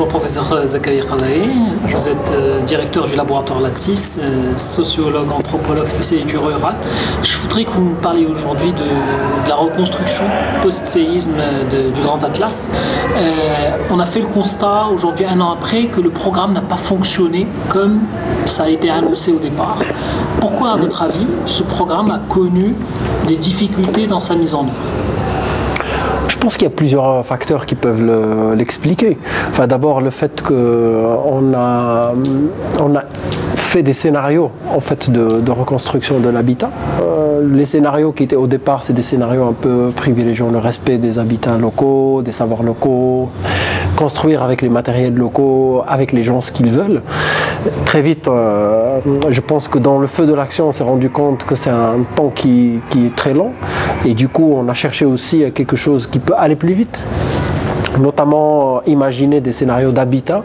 Bonjour professeur Zakaria Khadaï, vous êtes directeur du laboratoire LATSIS, sociologue, anthropologue spécialisé du rural. Je voudrais que vous nous parliez aujourd'hui de la reconstruction post-séisme du Grand Atlas. On a fait le constat aujourd'hui, un an après, que le programme n'a pas fonctionné comme ça a été annoncé au départ. Pourquoi, à votre avis, ce programme a connu des difficultés dans sa mise en œuvre ? Je pense qu'il y a plusieurs facteurs qui peuvent l'expliquer. Enfin, d'abord, le fait qu'on a fait des scénarios en fait, de reconstruction de l'habitat. Les scénarios qui étaient au départ, c'est des scénarios un peu privilégiant le respect des habitats locaux, des savoirs locaux, construire avec les matériels locaux, avec les gens ce qu'ils veulent. Très vite, je pense que dans le feu de l'action, on s'est rendu compte que c'est un temps qui est très long. Et du coup, on a cherché aussi quelque chose qui peut aller plus vite. Notamment imaginer des scénarios d'habitat,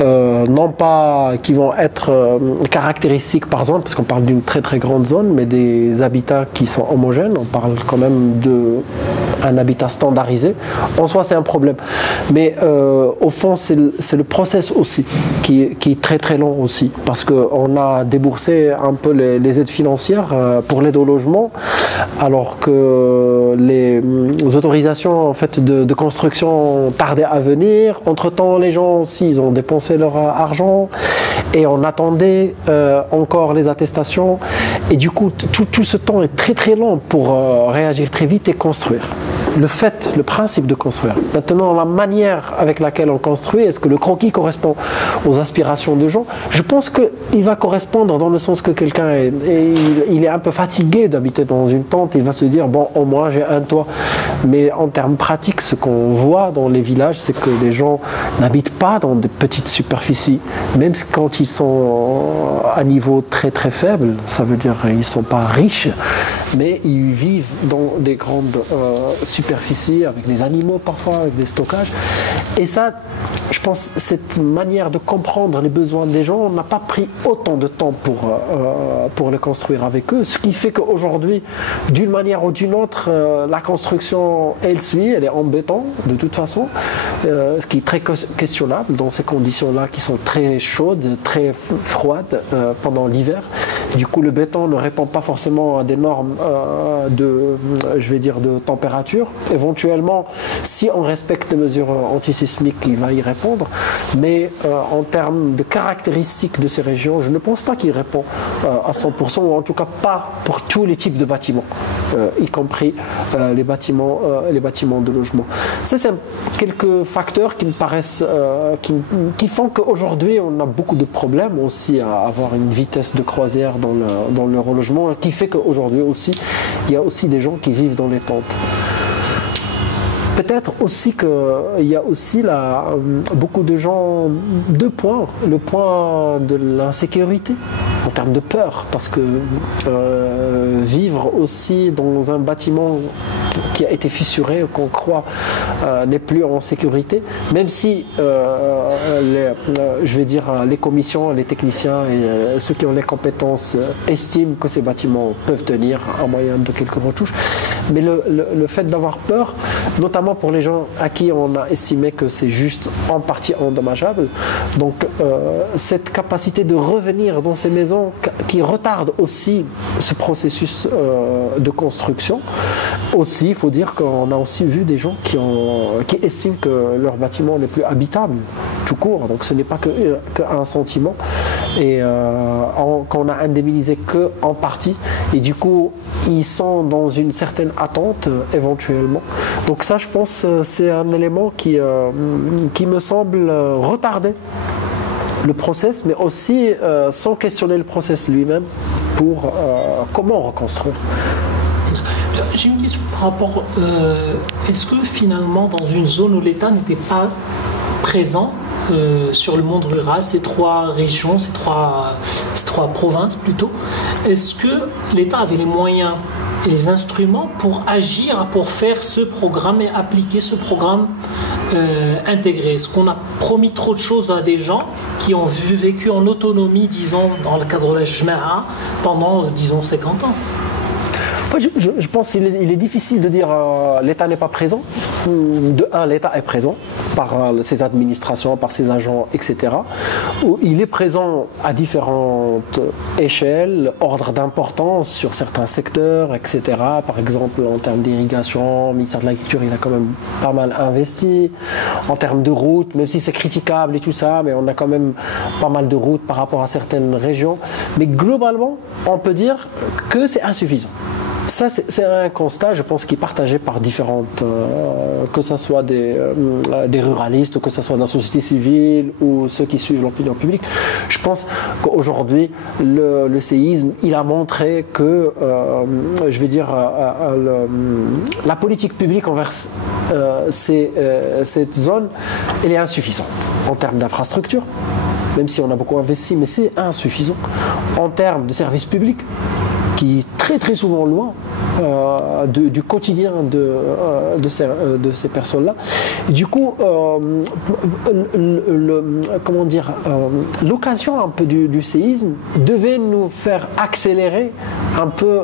non pas qui vont être caractéristiques par zone, parce qu'on parle d'une très très grande zone, mais des habitats qui sont homogènes. On parle quand même d'un habitat standardisé. En soi, c'est un problème. Mais au fond, c'est le process aussi qui est très très long aussi, parce qu'on a déboursé un peu les aides financières pour l'aide au logement, alors que les autorisations en fait, de construction tardaient à venir. Entre-temps, les gens aussi, ils ont dépensé leur argent et on attendait encore les attestations. Et du coup, tout ce temps est très très long pour réagir très vite et construire. Le principe de construire. Maintenant, la manière avec laquelle on construit, est-ce que le croquis correspond aux aspirations de gens? Je pense qu'il va correspondre dans le sens que quelqu'un il est un peu fatigué d'habiter dans une tente, il va se dire, bon, au moins j'ai un toit. Mais en termes pratiques, ce qu'on voit dans les villages, c'est que les gens n'habitent pas dans des petites superficies, même quand ils sont à niveau très très faible, ça veut dire qu'ils ne sont pas riches, mais ils vivent dans des grandes superficie, avec des animaux parfois, avec des stockages. Et ça, je pense, cette manière de comprendre les besoins des gens, on n'a pas pris autant de temps pour les construire avec eux. Ce qui fait qu'aujourd'hui, d'une manière ou d'une autre, la construction, elle suit, elle est en béton, de toute façon, ce qui est très questionnable dans ces conditions-là qui sont très chaudes, très froides pendant l'hiver. Du coup, le béton ne répond pas forcément à des normes de température. Éventuellement, si on respecte les mesures antisismiques, il va y répondre. Mais en termes de caractéristiques de ces régions, je ne pense pas qu'il répond à 100%, ou en tout cas pas pour tous les types de bâtiments, y compris les bâtiments de logement. Ça, c'est quelques facteurs qui me paraissent, qui font qu'aujourd'hui, on a beaucoup de problèmes aussi à avoir une vitesse de croisière dans le relogement, qui fait qu'aujourd'hui aussi, il y a aussi des gens qui vivent dans les tentes. Peut-être aussi qu'il y a aussi beaucoup de gens, deux points. Le point de l'insécurité, en termes de peur, parce que vivre aussi dans un bâtiment qui a été fissuré, qu'on croit n'est plus en sécurité, même si les commissions, les techniciens et ceux qui ont les compétences estiment que ces bâtiments peuvent tenir à moyen de quelques retouches, mais le fait d'avoir peur, notamment pour les gens à qui on a estimé que c'est juste en partie endommageable, donc cette capacité de revenir dans ces maisons qui retarde aussi ce processus de construction. Aussi, il faut dire qu'on a aussi vu des gens qui estiment que leur bâtiment n'est plus habitable tout court, donc ce n'est pas qu'un sentiment, et qu'on a indemnisé qu'en partie, et du coup ils sont dans une certaine attente éventuellement. Donc ça, je pense, c'est un élément qui me semble retarder le process, mais aussi sans questionner le process lui-même pour comment reconstruire. J'ai une question par rapport, est-ce que finalement dans une zone où l'État n'était pas présent sur le monde rural, ces trois régions, ces trois provinces plutôt, est-ce que l'État avait les moyens et les instruments pour agir, pour faire ce programme et appliquer ce programme intégré? Est-ce qu'on a promis trop de choses à des gens qui ont vécu en autonomie, disons, dans le cadre de la Jma'a pendant, disons, 50 ans? Je pense qu'il est difficile de dire l'État n'est pas présent. De un, l'État est présent. par ses administrations, par ses agents, etc. Où il est présent à différentes échelles, ordres d'importance sur certains secteurs, etc. Par exemple, en termes d'irrigation, le ministère de l'Agriculture, il a quand même pas mal investi. En termes de routes, même si c'est critiquable et tout ça, mais on a quand même pas mal de routes par rapport à certaines régions. Mais globalement, on peut dire que c'est insuffisant. Ça, c'est un constat, je pense, qui est partagé par différentes, que ce soit des ruralistes, que ce soit de la société civile ou ceux qui suivent l'opinion publique. Je pense qu'aujourd'hui, le séisme, il a montré que, je vais dire, la politique publique envers cette zone, elle est insuffisante en termes d'infrastructure, même si on a beaucoup investi, mais c'est insuffisant. En termes de services publics, qui est très très souvent loin du quotidien de ces personnes-là. Et du coup, comment dire, l'occasion un peu du séisme devait nous faire accélérer un peu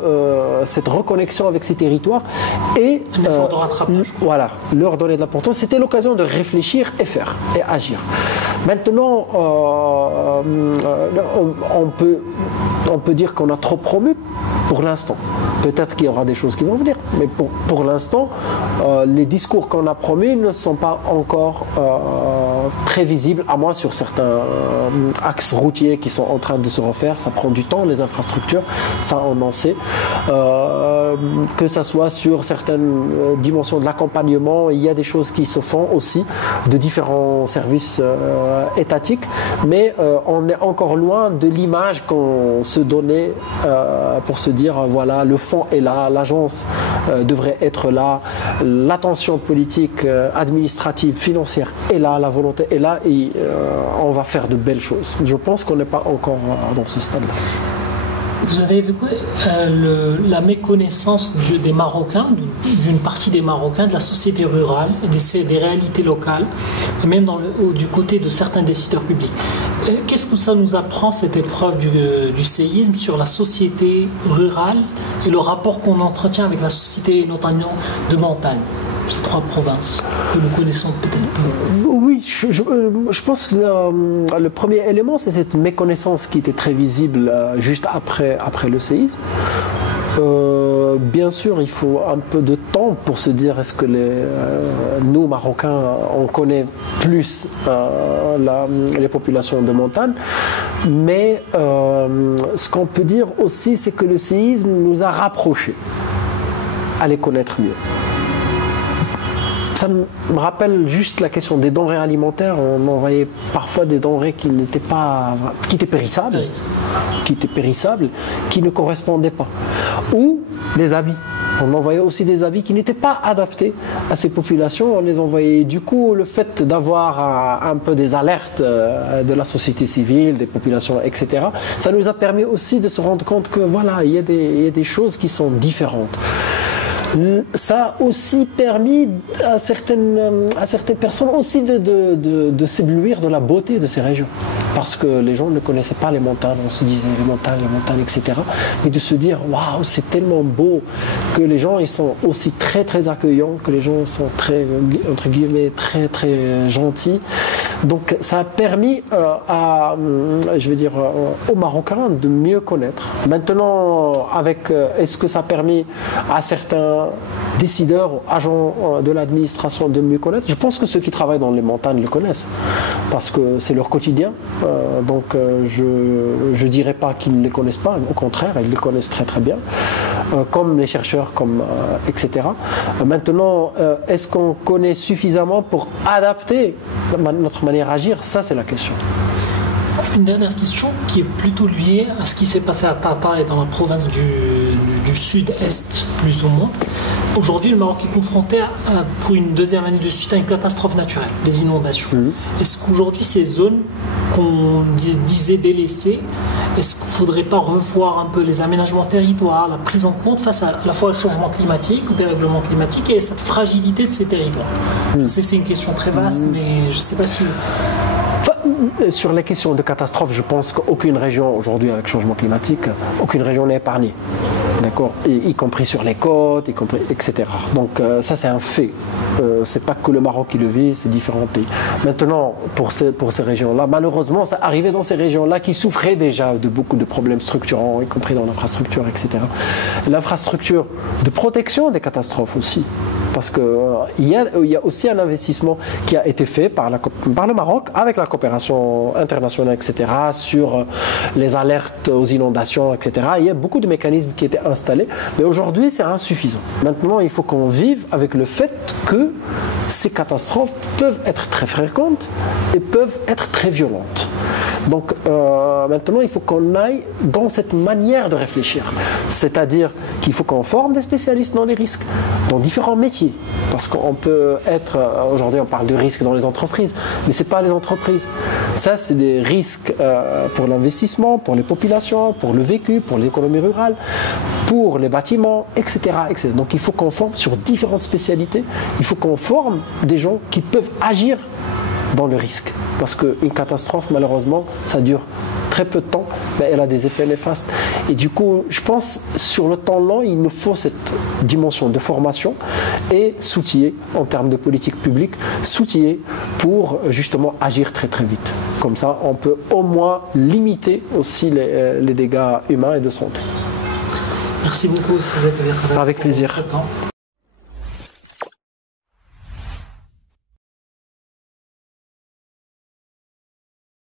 cette reconnexion avec ces territoires et un effort de rattrapage. Voilà, leur donner de l'importance. C'était l'occasion de réfléchir et faire et agir. Maintenant, on peut dire qu'on a trop promu pour l'instant. Peut-être qu'il y aura des choses qui vont venir, mais pour l'instant, les discours qu'on a promis ne sont pas encore très visibles, à moins sur certains axes routiers qui sont en train de se refaire. Ça prend du temps, les infrastructures, ça on en sait. Que ça soit sur certaines dimensions de l'accompagnement, il y a des choses qui se font aussi de différents services étatiques, mais on est encore loin de l'image qu'on se donnait pour se dire voilà, le fond est là, l'agence devrait être là, l'attention politique, administrative, financière est là, la volonté est là et on va faire de belles choses. Je pense qu'on n'est pas encore dans ce stade-là. Vous avez évoqué la méconnaissance des Marocains, d'une partie des Marocains, de la société rurale, des réalités locales, et même du côté de certains décideurs publics. Qu'est-ce que ça nous apprend, cette épreuve du séisme, sur la société rurale et le rapport qu'on entretient avec la société, notamment de montagne, ces trois provinces que nous connaissons peut-être peu? Oui, je pense que le premier élément, c'est cette méconnaissance qui était très visible juste après le séisme. Bien sûr, il faut un peu de temps pour se dire est-ce que nous, Marocains, on connaît plus les populations de montagne. Mais ce qu'on peut dire aussi, c'est que le séisme nous a rapprochés à les connaître mieux. Ça me rappelle juste la question des denrées alimentaires. On envoyait parfois des denrées qui étaient périssables, qui ne correspondaient pas. Ou des habits. On envoyait aussi des habits qui n'étaient pas adaptés à ces populations. On les envoyait. Du coup, le fait d'avoir un peu des alertes de la société civile, des populations, etc., ça nous a permis aussi de se rendre compte que voilà, il y a des choses qui sont différentes. Ça a aussi permis à certaines personnes aussi de s'éblouir de la beauté de ces régions. Parce que les gens ne connaissaient pas les montagnes, on se disait les montagnes, etc. Mais de se dire, waouh, c'est tellement beau, que les gens ils sont aussi très très accueillants, que les gens sont très, entre guillemets, très très gentils. Donc ça a permis aux Marocains de mieux connaître. Maintenant, est-ce que ça a permis à certains décideurs, agents de l'administration de mieux connaître? Je pense que ceux qui travaillent dans les montagnes le connaissent, parce que c'est leur quotidien. Donc je ne dirais pas qu'ils ne les connaissent pas, au contraire, ils les connaissent très très bien, comme les chercheurs, etc. Maintenant, est-ce qu'on connaît suffisamment pour adapter notre manière d'agir? Ça, c'est la question. Une dernière question qui est plutôt liée à ce qui s'est passé à Tata et dans la province du sud-est, plus ou moins. Aujourd'hui, le Maroc est confronté pour une deuxième année de suite à une catastrophe naturelle, les inondations. Est-ce qu'aujourd'hui, ces zones qu'on disait délaissées, est-ce qu'il ne faudrait pas revoir un peu les aménagements territoires, la prise en compte face à la fois au changement climatique, au dérèglement climatique et à cette fragilité de ces territoires? Je sais que c'est une question très vaste, mais je ne sais pas si... Sur les questions de catastrophe, je pense qu'aucune région aujourd'hui avec changement climatique, aucune région n'est épargnée. d'accord, y compris sur les côtes, etc. Donc ça c'est un fait. C'est pas que le Maroc qui le vit, c'est différents pays. Maintenant, pour ces régions-là, malheureusement, ça arrivait dans ces régions-là qui souffraient déjà de beaucoup de problèmes structurants, y compris dans l'infrastructure, etc. L'infrastructure de protection des catastrophes aussi. Parce qu'il y a aussi un investissement qui a été fait par le Maroc avec la coopération internationale, etc., sur les alertes aux inondations, etc. Il y a beaucoup de mécanismes qui étaient installés, mais aujourd'hui c'est insuffisant. Maintenant, il faut qu'on vive avec le fait que ces catastrophes peuvent être très fréquentes et peuvent être très violentes. Donc maintenant, il faut qu'on aille dans cette manière de réfléchir. C'est-à-dire qu'il faut qu'on forme des spécialistes dans les risques, dans différents métiers. Parce qu'on peut être, aujourd'hui on parle de risques dans les entreprises, mais ce n'est pas les entreprises. Ça, c'est des risques pour l'investissement, pour les populations, pour le vécu, pour l'économie rurale, pour les bâtiments, etc., etc. Donc il faut qu'on forme sur différentes spécialités. Il faut qu'on forme des gens qui peuvent agir dans le risque. Parce qu'une catastrophe, malheureusement, ça dure très peu de temps, mais elle a des effets néfastes. Et du coup, je pense, sur le temps long, il nous faut cette dimension de formation et s'outiller en termes de politique publique, s'outiller pour justement agir très très vite. Comme ça, on peut au moins limiter aussi les dégâts humains et de santé. Merci beaucoup, César. Avec plaisir.